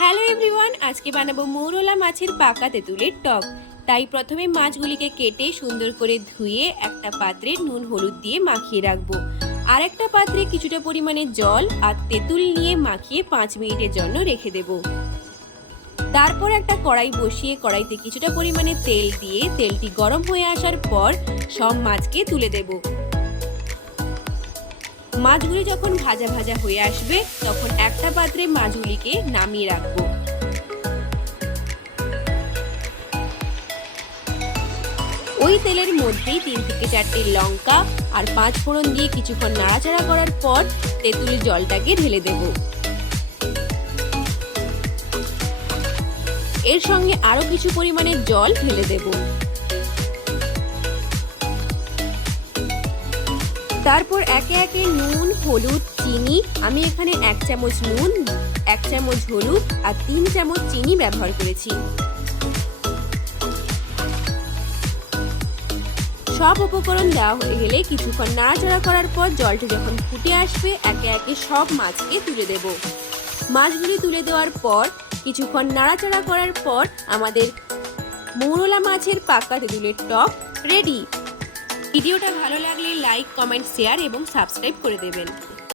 Hello everyone আজকে বানাবো মৌরলা মাছের পাকা তেঁতুলের টক। তাই প্রথমে মাছগুলিকে কেটে সুন্দর করে ধুয়ে একটা পাত্রে নুন, হলুদ দিয়ে মাখিয়ে রাখব। আর একটা পাত্রে কিছুটা পরিমাণে জল আর তেঁতুল নিয়ে মাখিয়ে পাঁচ মিনিটের জন্য রেখে দেব। তারপর একটা কড়াই বসিয়ে কড়াইতে কিছুটা পরিমাণে তেল দিয়ে তেলটি গরম হয়ে আসার পর সব মাছকে তুলে দেবো। মাছগুলি যখন ভাজা ভাজা হয়ে আসবে, তখন একটা পাত্রে মাছগুলিকে নামিয়ে রাখব। ওই তেলের মধ্যেই তিন থেকে চারটে লঙ্কা আর পাঁচ ফোড়ন দিয়ে কিছুক্ষণ নাড়াচাড়া করার পর তেঁতুলের জলটাকে ঢেলে দেব। এর সঙ্গে আরও কিছু পরিমাণে জল ঢেলে দেবো। তারপর একে একে নুন, হলুদ, চিনি, আমি এখানে এক চামচ নুন, এক চামচ হলুদ আর তিন চামচ চিনি ব্যবহার করেছি। সব উপকরণ দেওয়া হয়ে গেলে কিছুক্ষণ নাড়াচাড়া করার পর জলটা যখন ফুটে আসবে, একে একে সব মাছকে তুলে দেব। মাছগুলি তুলে দেওয়ার পর, কিছুক্ষণ নাড়াচাড়া করার পর আমাদের মৌরলা মাছের পাকা তেঁতুলের টক রেডি। ভিডিওটা ভালো লাগলে লাইক কমেন্ট শেয়ার এবং সাবস্ক্রাইব করে দেবেন।